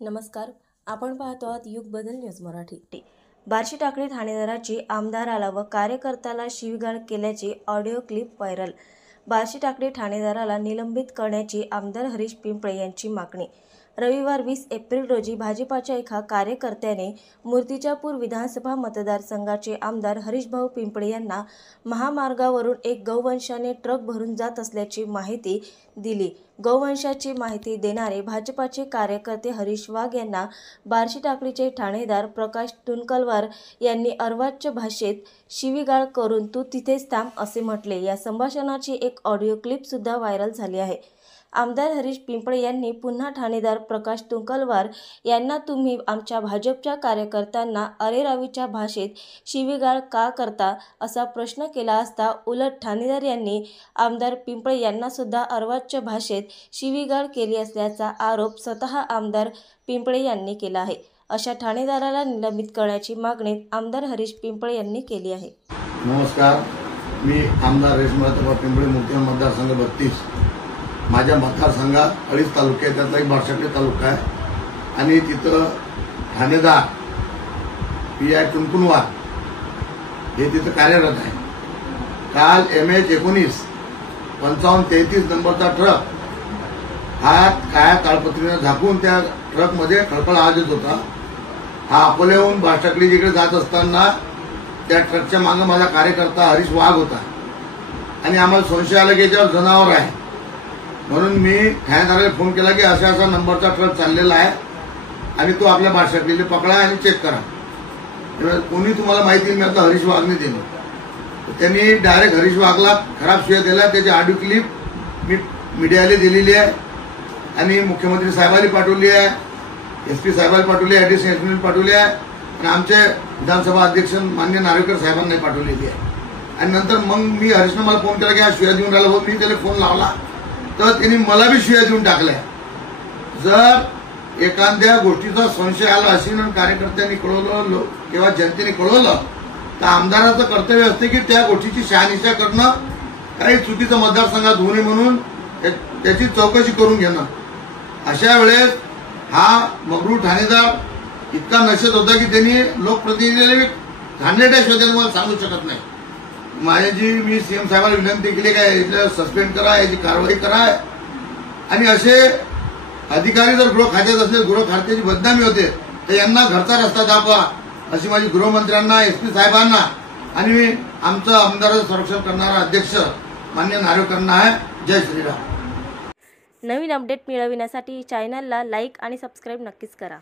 नमस्कार, आपण पाहतो आहात युग बदल न्यूज मराठी। बार्शी टाकळी ठाणेदाराची आमदाराला व कार्यकर्त्याला शिवीगाळ केल्याची audio clip viral. Barshi Takli ठाणेदाराला निलंबित करण्याची आमदार हरीश पिंपळे यांची मागणी। रविवार 20 एप्रिल रोजी भाजपाच्या एका कार्यकर्त्याने मूर्तिजापूर विधानसभा मतदारसंघाचे आमदार हरीशभाऊ पिंपळे यांना महामार्गावरून एक गौवंशाने ट्रक भरून जात असल्याची माहिती दिली। गौवंशाची माहिती देणारे भाजपाचे कार्यकर्ते हरीश वाघ यांना बार्शी टाकळीचे ठाणेदार प्रकाश तुनकलवार यांनी अर्वाच्य भाषेत शिवीगाळ करून "तू तिथेच थांब" असे म्हटले। या संभाषणाची एक ऑडिओ क्लिप सुद्धा व्हायरल झाली आहे। आमदार हरीश पिंपळे यांनी पुन्हा ठाणेदार प्रकाश तुनकलवार यांना "तुम्ही आमच्या भाजपच्या कार्यकर्त्यांना अरेरावीच्या भाषेत शिवीगाळ का करता" असा प्रश्न केला असता उलट ठाणेदार यांनी आमदार पिंपळे यांना सुद्धा अर्वाच्य भाषेत शिवीगाळ केली असल्याचा आरोप स्वतः आमदार पिंपळे यांनी केला आहे। अशा ठाणेदाराला निलंबित करण्याची मागणी आमदार हरीश पिंपळे यांनी केली आहे। नमस्कार, मी आमदार हरीश पिंपळे मुख्य मतदारसंघ 32। माझ्या मतदारसंघात अडीच तालुके आहेत, त्यातला एक बार्शी तालुका आहे आणि तिथं ठाणेदार PI तुनकलवार हे तिथं कार्यरत आहे। काल MH19 5533 नंबरचा ट्रक हात काळ्या ताळपत्रीने झाकून त्या ट्रकमध्ये खळखळ आवाज येत होता। हा अकोल्याहून बार्शी जिकडे जात असताना त्या ट्रकच्या मागे माझा कार्यकर्ता हरीश वाघ होता आणि आम्हाला संशय आला की याच्यावर जनावर आहे, म्हणून मी ठाणेदाराला फोन केला की अशा असा नंबरचा ट्रक चाललेला आहे आणि तो आपल्या बार्शीला पकडा आणि चेक करा। कोणी तुम्हाला माहिती मी आता हरीश वाघने दिली। त्यांनी डायरेक्ट हरीश वाघला खराब शिव्या दिल्या। त्याची ऑडिओ क्लिप मी मीडियाला दिलेली आहे आणि मुख्यमंत्री साहेबांनी पाठवली आहे, SP साहेबांनी पाठवली आहे, ADC SP पाठवली आहे आणि आमचे विधानसभा अध्यक्ष माननीय नार्वेकर साहेबांनी पाठवलेली आहे। आणि नंतर मग मी हरीशने मला फोन केला की हा शिव्या देऊन राहिला, मी त्याला फोन लावला तर त्यांनी मला बी शिव्या देऊन टाकल्या। जर एखाद्या गोष्टीचा संशय आला असेल आणि कार्यकर्त्यांनी कळवलं किंवा जनतेने कळवलं तर आमदाराचं कर्तव्य असते की त्या गोष्टीची शहानिशा करणं, काही चुकीचं मतदारसंघात होऊ नये म्हणून त्याची चौकशी करून घेणं। अशा वेळेस हा मगरू ठाणेदार इतका नशेत होता की त्यांनी लोकप्रतिनिधीला घाणेरड्या शोधायला मला सांगू शकत नाही। माझी मी CM साहेबांना विनंती केली काय याला सस्पेंड करा, याची कारवाई करा आणि असे अधिकारी जर गृह खात्यात असले, गृह खात्याची बदनामी होते तर यांना घरचा रस्ता दाखवा अशी माझी गृहमंत्र्यांना, SP साहेबांना आणि आमचं आमदाराचं संरक्षण करणारा अध्यक्ष माननीय नार्वेकरांना आहे। जय श्रीराम। नवीन अपडेट मिळविण्यासाठी चॅनलला लाईक आणि सबस्क्राईब नक्कीच करा।